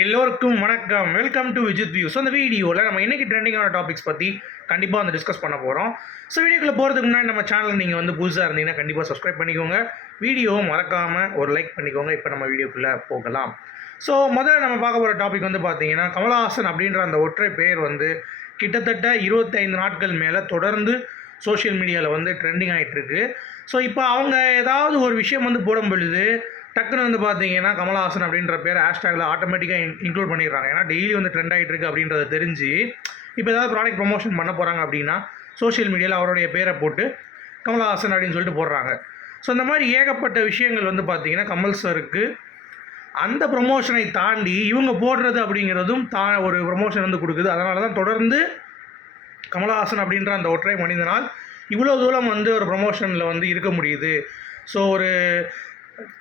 எல்லோருக்கும் வணக்கம். Welcome to Vijith view so அந்த வீடியோவில் நம்ம இன்றைக்கி ட்ரெண்டிங்கான டாபிக்ஸ் பற்றி கண்டிப்பாக வந்து டிஸ்கஸ் பண்ண போகிறோம் ஸோ வீடியோக்குள்ளே போகிறதுக்கு முன்னாடி நம்ம சேனல் நீங்கள் வந்து புதுசாக இருந்தீங்கன்னா கண்டிப்பாக சப்ஸ்கிரைப் பண்ணிக்கோங்க. வீடியோவை மறக்காமல் ஒரு லைக் பண்ணிக்கோங்க. இப்போ நம்ம வீடியோக்குள்ளே போகலாம். ஸோ முதல்ல நம்ம பார்க்க போகிற டாபிக் வந்து பார்த்தீங்கன்னா கமலஹாசன் அப்படின்ற அந்த ஒற்றை பேர் வந்து கிட்டத்தட்ட இருபத்தைந்து நாட்கள் மேலே தொடர்ந்து சோஷியல் மீடியாவில் வந்து ட்ரெண்டிங் ஆகிட்டுருக்கு ஸோ இப்போ அவங்க ஏதாவது ஒரு விஷயம் வந்து போடும் பொழுது டக்குன்னு வந்து பார்த்தீங்கன்னா கமலஹாசன் அப்படின்ற பேர் ஹேஷ்டேகில் ஆட்டோமேட்டிக்காக இன்க்ளூட் பண்ணிடுறாங்க. ஏன்னா டெய்லி வந்து ட்ரெண்ட் ஆகிட்டு இருக்குது அப்படின்றத தெரிஞ்சு இப்போ ஏதாவது ப்ராடக்ட் ப்ரொமோஷன் பண்ண போகிறாங்க அப்படின்னா சோஷியல் மீடியாவில் அவருடைய பேரை போட்டு கமலஹாசன் அப்படின்னு சொல்லிட்டு போடுறாங்க. ஸோ இந்த மாதிரி ஏகப்பட்ட விஷயங்கள் வந்து பார்த்தீங்கன்னா கமல் சருக்கு அந்த ப்ரொமோஷனை தாண்டி இவங்க போடுறது அப்படிங்கிறதும் தா ஒரு ப்ரொமோஷன் வந்து கொடுக்குது. அதனால தான் தொடர்ந்து கமலஹாசன் அப்படின்ற அந்த ஒற்றை மனிதனால் இவ்வளோ தூரம் வந்து ஒரு ப்ரொமோஷனில் வந்து இருக்க முடியுது. ஸோ ஒரு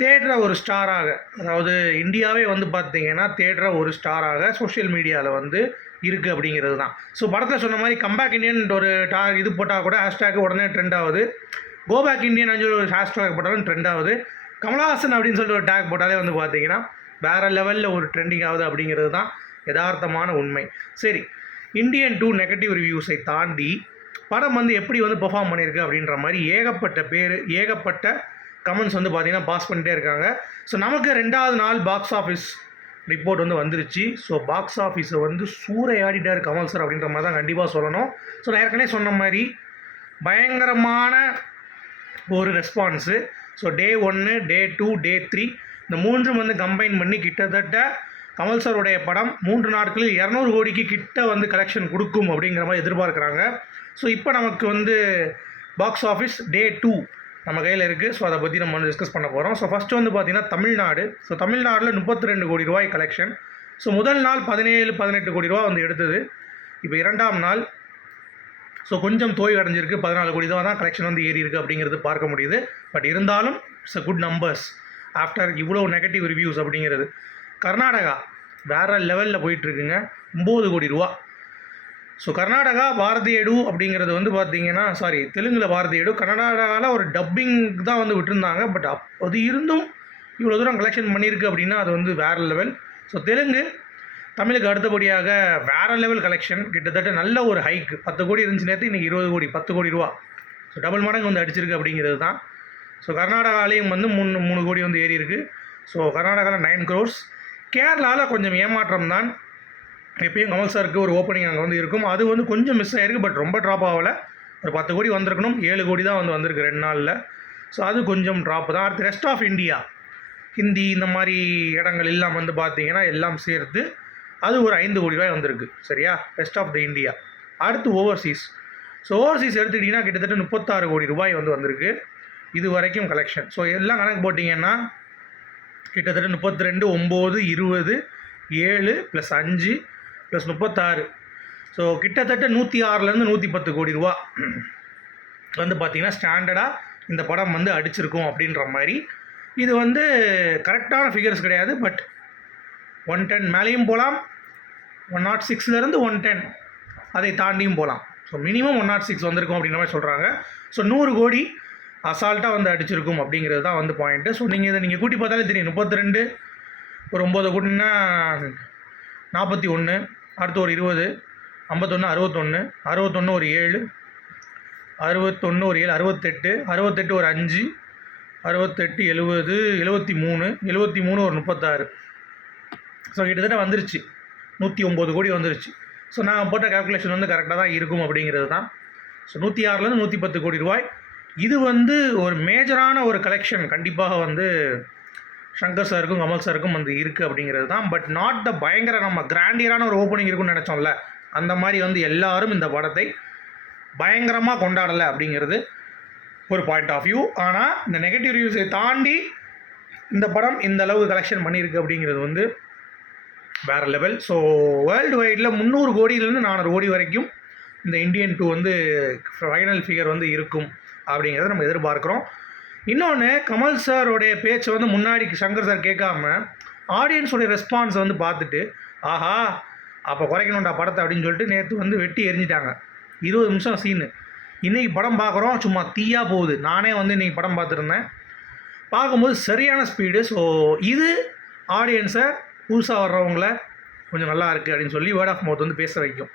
தேடுற ஒரு ஸ்டாராக அதாவது இந்தியாவே வந்து பார்த்தீங்கன்னா தேடுற ஒரு ஸ்டாராக சோஷியல் மீடியாவில் வந்து இருக்குது அப்படிங்கிறது தான். ஸோ படத்தில் சொன்ன மாதிரி கம்பேக் இண்டியன் ஒரு டா இது போட்டால் கூட ஹேஷ்டேக் உடனே ட்ரெண்ட் ஆகுது. கோபேக் இண்டியன் அஞ்சு ஒரு ஹேஷ்டேக் போட்டாலும் ட்ரெண்ட் ஆகுது. கமலஹாசன் அப்படின்னு சொல்லிட்டு ஒரு டேக் போட்டாலே வந்து பார்த்தீங்கன்னா வேறு லெவலில் ஒரு ட்ரெண்டிங் ஆகுது அப்படிங்கிறது தான் யதார்த்தமான உண்மை. சரி இந்தியன் டூ நெகட்டிவ் ரிவ்யூஸை தாண்டி படம் வந்து எப்படி வந்து பெர்ஃபார்ம் பண்ணியிருக்கு அப்படின்ற மாதிரி ஏகப்பட்ட பேர் ஏகப்பட்ட கமெண்ட்ஸ் வந்து பார்த்தீங்கன்னா பாஸ் பண்ணிட்டே இருக்காங்க. ஸோ நமக்கு ரெண்டாவது நாள் பாக்ஸ் ஆஃபீஸ் ரிப்போர்ட் வந்து வந்துருச்சு. ஸோ பாக்ஸ் ஆஃபீஸை வந்து சூறையாடிட்டார் கமல் சார் அப்படின்ற மாதிரி தான் கண்டிப்பாக சொல்லணும். ஸோ நான் ஏற்கனவே சொன்ன மாதிரி பயங்கரமான ஒரு ரெஸ்பான்ஸு ஸோ டே ஒன்று டே டூ டே த்ரீ இந்த மூன்றும் வந்து கம்பைன் பண்ணி கிட்டத்தட்ட கமல் சாருடைய படம் மூன்று நாட்களில் இரநூறு கோடிக்கு கிட்ட வந்து கலெக்ஷன் கொடுக்கும் அப்படிங்கிற மாதிரி எதிர்பார்க்குறாங்க. ஸோ இப்போ நமக்கு வந்து பாக்ஸ் ஆஃபீஸ் டே டூ நம்ம கையில் இருக்குது ஸோ அதை பற்றி நம்ம வந்து டிஸ்கஸ் பண்ண போகிறோம் ஸோ ஃபஸ்ட்டு வந்து பார்த்திங்கன்னா தமிழ்நாடு. ஸோ தமிழ்நாட்டில் முப்பத்தி ரெண்டு கோடி ரூபாய் கலெக்ஷன் ஸோ முதல் நாள் பதினேழு பதினெட்டு கோடி ரூபா வந்து எடுத்தது. இப்போ இரண்டாம் நாள் ஸோ கொஞ்சம் தோய் அடைஞ்சிருக்கு பதினாலு கோடி ரூபா தான் கலெக்ஷன் வந்து ஏறி இருக்குது அப்படிங்கிறது பார்க்க முடியுது. பட் இருந்தாலும் it's a good numbers after இவ்வளோ நெகட்டிவ் ரிவ்யூஸ் அப்படிங்கிறது. கர்நாடகா வேறு லெவலில் போயிட்டுருக்குங்க ஒம்பது கோடி ரூபா ஸோ கர்நாடகா பாரதியடு அப்படிங்கிறது வந்து பார்த்தீங்கன்னா சாரி தெலுங்கில் பாரதியடு கர்நாடகாவில் ஒரு டப்பிங் தான் வந்து விட்டுருந்தாங்க. பட் அப் அது இருந்தும் இவ்வளோ தூரம் கலெக்ஷன் பண்ணியிருக்கு அப்படின்னா அது வந்து வேறு லெவல் ஸோ தெலுங்கு தமிழுக்கு அடுத்தபடியாக வேறு லெவல் கலெக்ஷன் கிட்டத்தட்ட நல்ல ஒரு ஹைக் பத்து கோடி இருந்துச்சு நேரத்து இன்றைக்கி இருபது கோடி பத்து கோடி ரூபா. ஸோ டபுள் மடங்கு வந்து அடிச்சிருக்கு அப்படிங்கிறது தான். ஸோ கர்நாடகாலேயும் வந்து மூணு மூணு கோடி வந்து ஏறி இருக்குது ஸோ கர்நாடகாவில் நைன் க்ரோர்ஸ் கேரளாவில் கொஞ்சம் ஏமாற்றம் தான். எப்பயும் கமல் சாருக்கு ஒரு ஓப்பனிங் அங்கே வந்து இருக்கும். அது வந்து கொஞ்சம் மிஸ் ஆகிருக்கு பட் ரொம்ப ட்ராப் ஆகலை. ஒரு பத்து கோடி வந்திருக்கணும். ஏழு கோடி தான் வந்து வந்திருக்கு ரெண்டு நாளில். ஸோ அது கொஞ்சம் ட்ராப் தான். அடுத்து ரெஸ்ட் ஆஃப் இந்தியா ஹிந்தி இந்த மாதிரி இடங்கள் எல்லாம் வந்து பார்த்தீங்கன்னா எல்லாம் சேர்த்து அது ஒரு ஐந்து கோடி ரூபாய் வந்திருக்கு. சரியா? ரெஸ்ட் ஆஃப் த இந்தியா அடுத்து ஓவர்சீஸ் ஸோ ஓவர்சீஸ் எடுத்துக்கிட்டிங்கன்னா கிட்டத்தட்ட முப்பத்தாறு கோடி ரூபாய் வந்து வந்திருக்கு. இது வரைக்கும் கலெக்ஷன் ஸோ எல்லாம் கணக்கு போட்டிங்கன்னா கிட்டத்தட்ட முப்பத்தி ரெண்டு ஒம்பது இருபது ஏழு ப்ளஸ் அஞ்சு ப்ளஸ் முப்பத்தாறு. ஸோ கிட்டத்தட்ட நூற்றி ஆறுலேருந்து நூற்றி பத்து கோடி ரூபா வந்து பார்த்திங்கன்னா ஸ்டாண்டர்டாக இந்த படம் வந்து அடிச்சிருக்கும் அப்படின்ற மாதிரி. இது வந்து கரெக்டான ஃபிகர்ஸ் கிடையாது பட் ஒன் டென் மேலேயும் போகலாம் ஒன் நாட் oh சிக்ஸ்லேருந்து ஒன் டென் அதை தாண்டியும் போகலாம் so minimum one nought six வந்திருக்கும் அப்படின்ற மாதிரி சொல்கிறாங்க ஸோ நூறு கோடி அசால்ட்டாக வந்து அடிச்சிருக்கும் அப்படிங்கிறது தான் வந்து பாயிண்ட்டு ஸோ நீங்கள் இதை நீங்கள் கூட்டி பார்த்தாலே தெரியும். முப்பத்தி ரெண்டு ஒரு ஒம்பது கோடின்னா நாற்பத்தி ஒன்று அடுத்து ஒரு இருபது ஐம்பத்தொன்று அறுபத்தொன்று அறுபத்தொன்று ஒரு ஏழு அறுபத்தொன்று ஒரு ஏழு அறுபத்தெட்டு அறுபத்தெட்டு ஒரு அஞ்சு அறுபத்தெட்டு எழுபது எழுபத்தி மூணு எழுபத்தி மூணு ஒரு முப்பத்தாறு. ஸோ கிட்டத்தட்ட வந்துருச்சு. நூற்றி ஒம்பது கோடி வந்துருச்சு. ஸோ நான் போட்ட கால்குலேஷன் வந்து கரெக்டாக தான் இருக்கும் அப்படிங்கிறது தான். ஸோ நூற்றி ஆறுலேருந்து நூற்றி பத்து கோடி ரூபாய். இது வந்து ஒரு மேஜரான ஒரு கலெக்ஷன் கண்டிப்பாக வந்து சங்கர் சாருக்கும் கமல் சாருக்கும் வந்து இருக்குது அப்படிங்கிறது தான். பட் நாட் த பயங்கர நம்ம கிராண்டியரான ஒரு ஓப்பனிங் இருக்குன்னு நினச்சோம்ல. அந்த மாதிரி வந்து எல்லாரும் இந்த படத்தை பயங்கரமாக கொண்டாடலை அப்படிங்கிறது ஒரு பாயிண்ட் ஆஃப் வியூ ஆனால் இந்த நெகட்டிவ் ரிவ்யூஸை தாண்டி இந்த படம் இந்த அளவுக்கு கலெக்ஷன் பண்ணியிருக்கு அப்படிங்கிறது வந்து வேறு லெவல் ஸோ வேர்ல்டு வைடில் முந்நூறு கோடியிலேருந்து நானூறு கோடி வரைக்கும் இந்த இந்தியன் டூ வந்து ஃபைனல் ஃபிகர் வந்து இருக்கும் அப்படிங்கிறத நம்ம எதிர்பார்க்குறோம். இன்னொன்று கமல் சாரோடைய பேச்சை வந்து முன்னாடி சங்கர் சார் கேட்காம ஆடியன்ஸோடைய ரெஸ்பான்ஸை வந்து பார்த்துட்டு ஆஹா அப்போ குறைக்கணும்டா படத்தை அப்படின்னு சொல்லிட்டு நேற்று வந்து வெட்டி எரிஞ்சிட்டாங்க. இருபது நிமிஷம் சீனு இன்றைக்கி படம் பார்க்குறோம் சும்மா தீயாக போகுது. நானே வந்து இன்றைக்கி படம் பார்த்துருந்தேன். பார்க்கும்போது சரியான ஸ்பீடு ஸோ இது ஆடியன்ஸை புதுசாக வர்றவங்கள கொஞ்சம் நல்லா இருக்குது அப்படின்னு சொல்லி வேர்ட் ஆஃப் மவுத் வந்து பேச வைக்கும்.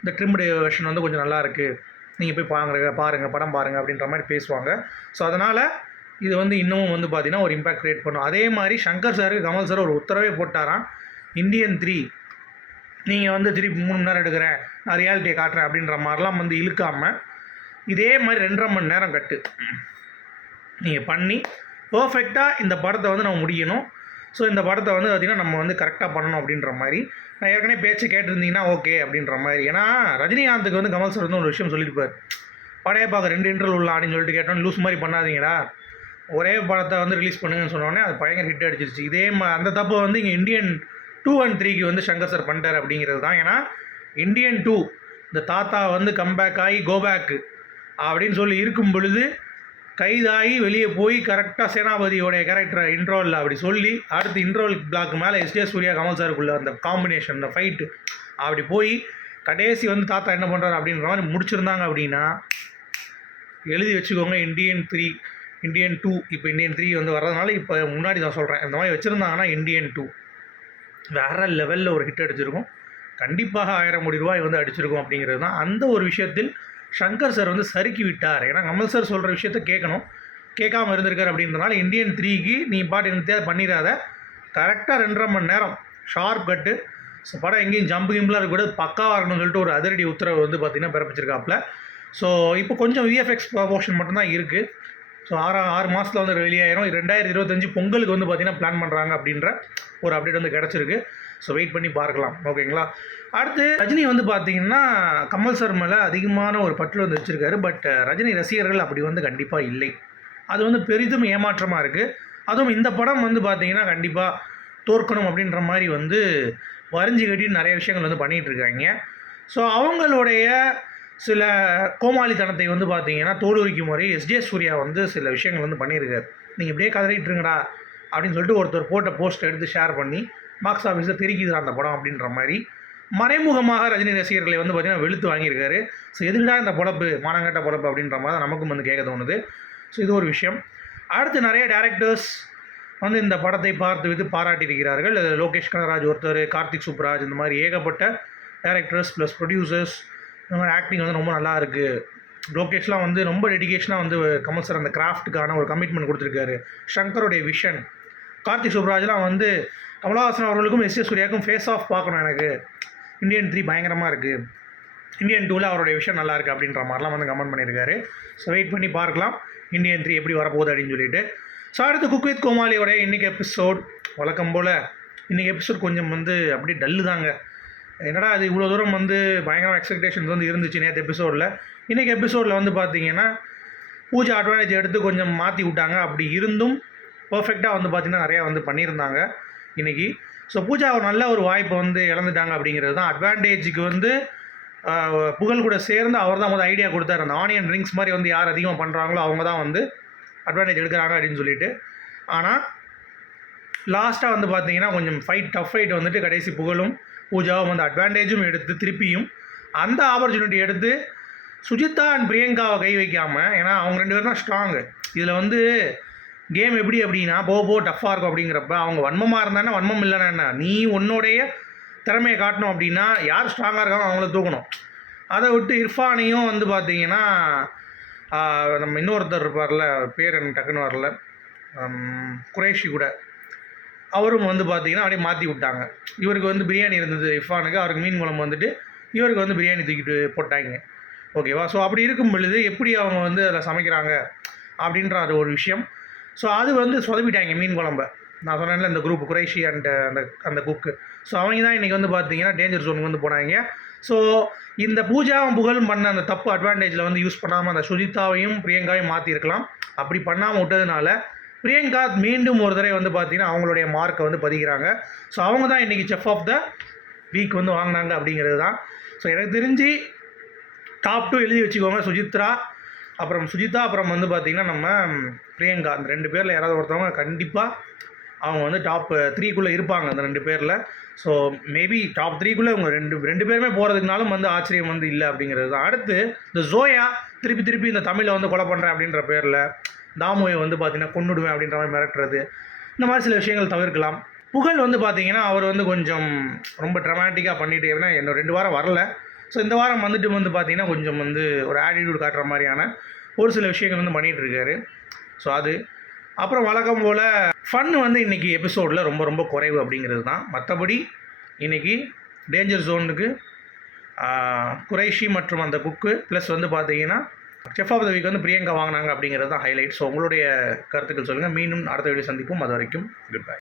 இந்த ட்ரிம்டு வெர்ஷன் வந்து கொஞ்சம் நல்லா இருக்குது நீங்கள் போய் பாருங்க பாருங்கள் படம் பாருங்கள் அப்படின்ற மாதிரி பேசுவாங்க. ஸோ அதனால் இது வந்து இன்னமும் வந்து பார்த்திங்கன்னா ஒரு இம்பாக்ட் க்ரியேட் பண்ணும். அதே மாதிரி சங்கர் சார் கமல் சார் ஒரு உத்தரவே போட்டாராம். இந்தியன் த்ரீ நீங்கள் வந்து திருப்பி மூணு மணி நேரம் எடுக்கிறேன் நான் ரியாலிட்டியை காட்டுறேன் அப்படின்ற மாதிரிலாம் வந்து இழுக்காமல் இதே மாதிரி ரெண்டரை மணி நேரம் கட்டு. நீங்கள் பண்ணி பர்ஃபெக்டாக இந்த படத்தை வந்து நம்ம முடிக்கணும். ஸோ இந்த படத்தை வந்து பார்த்திங்கன்னா நம்ம வந்து கரெக்டாக பண்ணணும் அப்படின்ற மாதிரி. நான் ஏற்கனவே பேச்சு கேட்டிருந்தீங்கன்னா ஓகே அப்படின்ற மாதிரி. ஏன்னா ரஜினிகாந்துக்கு வந்து கமல் சார் வந்து ஒரு விஷயம் சொல்லியிருப்பார். படையை பார்க்க ரெண்டு இன்டர்வல் உள்ள அப்படின்னு சொல்லிட்டு கேட்டோம் லூஸ் மாதிரி பண்ணாதீங்கடா. ஒரே படத்தை வந்து ரிலீஸ் பண்ணுங்கன்னு சொன்னோடனே அது பயங்கர ஹிட் அடிச்சிருச்சு. இதே மா அந்த தப்பை வந்து இங்கே இந்தியன் டூ அண்ட் த்ரீக்கு வந்து சங்கர் சார் பண்ணிட்டார் அப்படிங்கிறது தான். ஏன்னா இந்தியன் டூ இந்த தாத்தா வந்து கம்பேக் ஆகி கோபேக்கு அப்படின்னு சொல்லி இருக்கும் பொழுது கைதாகி வெளியே போய் கரெக்டாக சேனாபதியோடைய கேரக்டர் இன்ட்ரோவில் அப்படி சொல்லி அடுத்து இன்ட்ரோல் பிளாக் மேலே எஸ்டே சூர்யா கமல் சாருக்குள்ள அந்த காம்பினேஷன் அந்த ஃபைட்டு அப்படி போய் கடைசி வந்து தாத்தா என்ன பண்ணுறாரு அப்படின்ற மாதிரி முடிச்சிருந்தாங்க அப்படின்னா எழுதி வச்சுக்கோங்க இந்தியன் த்ரீ இந்தியன் டூ இப்போ இந்தியன் த்ரீ வந்து வர்றதுனால இப்போ முன்னாடி நான் சொல்கிறேன் இந்த மாதிரி வச்சுருந்தாங்கன்னா இந்தியன் டூ வேறு லெவலில் ஒரு ஹிட் அடிச்சிருக்கும். கண்டிப்பாக ஆயிரம் கோடி ரூபாய் வந்து அடிச்சிருக்கும் அப்படிங்கிறது தான் அந்த ஒரு விஷயத்தில் ஷங்கர் சார் வந்து சறுக்கி விட்டார். ஏன்னா கமல் சார் சொல்கிற விஷயத்த கேட்கணும் கேட்காம இருந்திருக்கார் அப்படின்றனால இந்தியன் த்ரீக்கு நீ பாட்டு எனக்கு தேவை பண்ணிடாத. கரெக்டாக ரெண்டரை மணி நேரம். ஷார்ப் கட்டு ஸோ படம் எங்கேயும் ஜம்பு கிம்பிளாக இருக்கக்கூடாது பக்காவாக இருக்கணும்னு சொல்லிட்டு ஒரு அதிரடி உத்தரவு வந்து பார்த்திங்கன்னா பிறப்பிச்சிருக்காப்புல. ஸோ இப்போ கொஞ்சம் விஎஃப்எக்ஸ் போர்ஷன் மட்டும்தான் இருக்குது ஸோ ஆறு ஆறு மாதத்தில் வந்து வெளியாயிரும் ரெண்டாயிரத்தி இருபத்தஞ்சு பொங்கலுக்கு வந்து பார்த்திங்கன்னா பிளான் பண்ணுறாங்க அப்படின்ற ஒரு அப்டேட் வந்து கிடச்சிருக்கு. ஸோ வெயிட் பண்ணி பார்க்கலாம். ஓகேங்களா? அடுத்து ரஜினி வந்து பார்த்தீங்கன்னா கமல் சார் மேலே அதிகமான ஒரு பற்று வந்து வச்சுருக்காரு. பட் ரஜினி ரசிகர்கள் அப்படி வந்து கண்டிப்பாக இல்லை. அது வந்து பெரிதும் ஏமாற்றமாக இருக்குது அதுவும் இந்த படம் வந்து பார்த்தீங்கன்னா கண்டிப்பாக தோற்கணும் அப்படின்ற மாதிரி வந்து வரைஞ்சி கட்டி நிறைய விஷயங்கள் வந்து பண்ணிகிட்டு இருக்காங்க. ஸோ அவங்களுடைய சில கோமாளித்தனத்தை வந்து பார்த்தீங்கன்னா தோலுரிக்கும் முறை எஸ்ஜே சூர்யா வந்து சில விஷயங்கள் வந்து பண்ணியிருக்காரு. நீங்கள் இப்படியே கதறிட்டுருங்கடா அப்படின்னு சொல்லிட்டு ஒருத்தர் போட்ட போஸ்ட் எடுத்து ஷேர் பண்ணி பாக்ஸ் ஆஃபீஸில் தெரிக்குது அந்த படம் அப்படின்ற மாதிரி. மறைமுகமாக ரஜினி ரசிகர்களை வந்து பார்த்திங்கன்னா வெளுத்து வாங்கியிருக்காரு. ஸோ எதுக்குடா இந்த பொழப்பு? மானங்கட்ட பொழப்பு அப்படின்ற மாதிரி தான் நமக்கும் வந்து கேட்க தோணுது. ஸோ இது ஒரு விஷயம். அடுத்து நிறைய டேரக்டர்ஸ் வந்து இந்த படத்தை பார்த்து விட்டு பாராட்டியிருக்கிறார்கள். அதில் லோகேஷ் கனராஜ் ஒருத்தர் கார்த்திக் சுப்ராஜ் இந்த மாதிரி ஏகப்பட்ட டேரக்டர்ஸ் ப்ளஸ் ப்ரொடியூசர்ஸ் இந்த மாதிரி ஆக்டிங் வந்து ரொம்ப நல்லா இருக்குது லோகேஷ்லாம் வந்து ரொம்ப டெடிக்கேஷனாக வந்து கமல் சார் அந்த கிராஃப்ட்டுக்கான ஒரு கமிட்மெண்ட் கொடுத்துருக்காரு. ஷங்கருடைய விஷன் கார்த்திக் சுப்ராஜ்லாம் வந்து கமலஹாசன் அவர்களுக்கும் எஸ் எஸ் சூர்யாவுக்கும் ஃபேஸ் ஆஃப் பார்க்கணும் எனக்கு. இந்தியன் த்ரீ பயங்கரமாக இருக்குது இந்தியன் டூவில் அவருடைய விஷயம் நல்லா இருக்குது அப்படின்ற மாதிரிலாம் வந்து கமெண்ட் பண்ணியிருக்காரு. ஸோ வெயிட் பண்ணி பார்க்கலாம். இந்தியன் த்ரீ எப்படி வரப்போகுது அப்படின்னு சொல்லிட்டு. ஸோ அடுத்து குக் வித் கோமாளியோட இன்றைக்கி எபிசோட் வழக்கம் போல் இன்றைக்கி எபிசோட் கொஞ்சம் வந்து அப்படியே டல்லு தாங்க. என்னடா அது இவ்வளோ தூரம் வந்து பயங்கர எக்ஸ்பெக்டேஷன்ஸ் வந்து இருந்துச்சு நேற்று எபிசோடில் இன்றைக்கி எபிசோடில் வந்து பார்த்தீங்கன்னா பூஜை அட்வான்டேஜ் எடுத்து கொஞ்சம் மாற்றி விட்டாங்க. அப்படி இருந்தும் பர்ஃபெக்டாக வந்து பார்த்திங்கன்னா நிறையா வந்து பண்ணியிருந்தாங்க இன்றைக்கி ஸோ பூஜா ஒரு நல்ல ஒரு வாய்ப்பை வந்து இழந்துட்டாங்க அப்படிங்கிறது தான் அட்வான்டேஜுக்கு வந்து புகழ் கூட சேர்ந்து அவர் தான் வந்து ஐடியா கொடுத்தாரு. அந்த ஆனியன் ட்ரிங்க்ஸ் மாதிரி வந்து யார் அதிகமாக பண்ணுறாங்களோ அவங்க தான் வந்து அட்வான்டேஜ் எடுக்கிறாங்க அப்படின்னு சொல்லிட்டு. ஆனால் லாஸ்ட்டாக வந்து பார்த்தீங்கன்னா கொஞ்சம் ஃபைட் டஃப் ஃபைட் வந்துட்டு கடைசி புகழும் பூஜாவும் வந்து அட்வான்டேஜும் எடுத்து திருப்பியும் அந்த ஆப்பர்ச்சுனிட்டி எடுத்து சுஜிதா அண்ட் பிரியங்காவை கை வைக்காமல் ஏன்னா அவங்க ரெண்டு பேரும் தான் ஸ்ட்ராங்கு இதில் வந்து கேம் எப்படி அப்படின்னா போக போக டஃப்பாக இருக்கும் அப்படிங்கிறப்ப அவங்க வன்மமாக இருந்தானே வன்மம் இல்லைன்னா என்ன? நீ உன்னுடைய திறமையை காட்டணும் அப்படின்னா யார் ஸ்ட்ராங்காக இருக்காங்க அவங்கள தூக்கணும். அதை விட்டு இர்ஃபானையும் வந்து பார்த்தீங்கன்னா நம்ம இன்னொருத்தர் இருப்பார்ல பேர் எனக்கு டக்குன்னு வரல. குரேஷி கூட. அவரும் வந்து பார்த்தீங்கன்னா அப்படியே மாற்றி விட்டாங்க. இவருக்கு வந்து பிரியாணி இருந்தது இர்ஃபானுக்கு. அவருக்கு மீன் குழம்பு வந்துட்டு இவருக்கு வந்து பிரியாணி தூக்கிட்டு போட்டாங்க. ஓகேவா ஸோ அப்படி இருக்கும் பொழுது எப்படி அவங்க வந்து அதில் சமைக்கிறாங்க அப்படின்ற அது ஒரு விஷயம். ஸோ அது வந்து சொதப்பிட்டாங்க மீன் குழம்ப. நான் சொன்னேன்ல இந்த குரூப் குறைஷி அண்ட் uh, அந்த அந்த குக்கு ஸோ அவங்க தான் இன்றைக்கி வந்து பார்த்தீங்கன்னா டேஞ்சர் ஜோனுக்கு வந்து போனாங்க. ஸோ இந்த பூஜாவும் புகழும் பண்ண அந்த தப்பு அட்வான்டேஜில் வந்து யூஸ் பண்ணாமல் அந்த சுஜிதாவையும் பிரியங்காவையும் மாற்றிருக்கலாம் அப்படி பண்ணாமல் விட்டதுனால பிரியங்கா மீண்டும் ஒரு தடவை வந்து பார்த்தீங்கன்னா அவங்களுடைய மார்க்கை வந்து பதிக்கிறாங்க. ஸோ அவங்க தான் இன்றைக்கி செஃப் ஆஃப் த வீக் வந்து வாங்கினாங்க அப்படிங்கிறது தான். ஸோ எனக்கு தெரிஞ்சு டாப் டூ எழுதி வச்சுக்கோங்க சுஜித்ரா. அப்புறம் சுஜிதா அப்புறம் வந்து பார்த்திங்கன்னா நம்ம பிரியங்கா அந்த ரெண்டு பேரில் யாராவது ஒருத்தவங்க கண்டிப்பாக அவங்க வந்து டாப் த்ரீக்குள்ளே இருப்பாங்க அந்த ரெண்டு பேரில். ஸோ மேபி டாப் த்ரீக்குள்ளே இவங்க ரெண்டு ரெண்டு பேருமே போகிறதுக்குனாலும் வந்து ஆச்சரியம் வந்து இல்லை அப்படிங்கிறது தான். அடுத்து இந்த ஜோயா திருப்பி திருப்பி இந்த தமிழை வந்து கொலை பண்ணுறேன் அப்படின்ற பேரில் தாமுவை வந்து பார்த்திங்கன்னா கொண்டுடுவேன் அப்படின்ற மாதிரி மிரட்டுறது. இந்த மாதிரி சில விஷயங்கள் தவிர்க்கலாம். புகழ் வந்து பார்த்தீங்கன்னா அவர் வந்து கொஞ்சம் ரொம்ப ட்ரமாட்டிக்காக பண்ணிட்டு ஏன்னா இன்னும் ரெண்டு வாரம் வரல. ஸோ இந்த வாரம் வந்துட்டு வந்து பார்த்தீங்கன்னா கொஞ்சம் வந்து ஒரு ஆட்டிடியூட் காட்டுற மாதிரியான ஒரு சில விஷயங்கள் வந்து பண்ணிகிட்ருக்காரு ஸோ அது. அப்புறம் வழக்கம் போல் ஃபன் வந்து இன்றைக்கி எபிசோடில் ரொம்ப ரொம்ப குறைவு அப்படிங்கிறது தான். மற்றபடி இன்றைக்கி டேஞ்சர் ஜோனுக்கு குறைஷி மற்றும் அந்த குக்கு ப்ளஸ் வந்து பார்த்தீங்கன்னா செஃப் ஆஃப் த வீக் வந்து பிரியங்கா வாங்கினாங்க அப்படிங்கிறது தான் ஹைலைட் ஸோ உங்களுடைய கருத்துக்கள் சொல்லுங்கள் மீண்டும் அடுத்த வீடியோ சந்திப்போம். அது வரைக்கும் குட் பை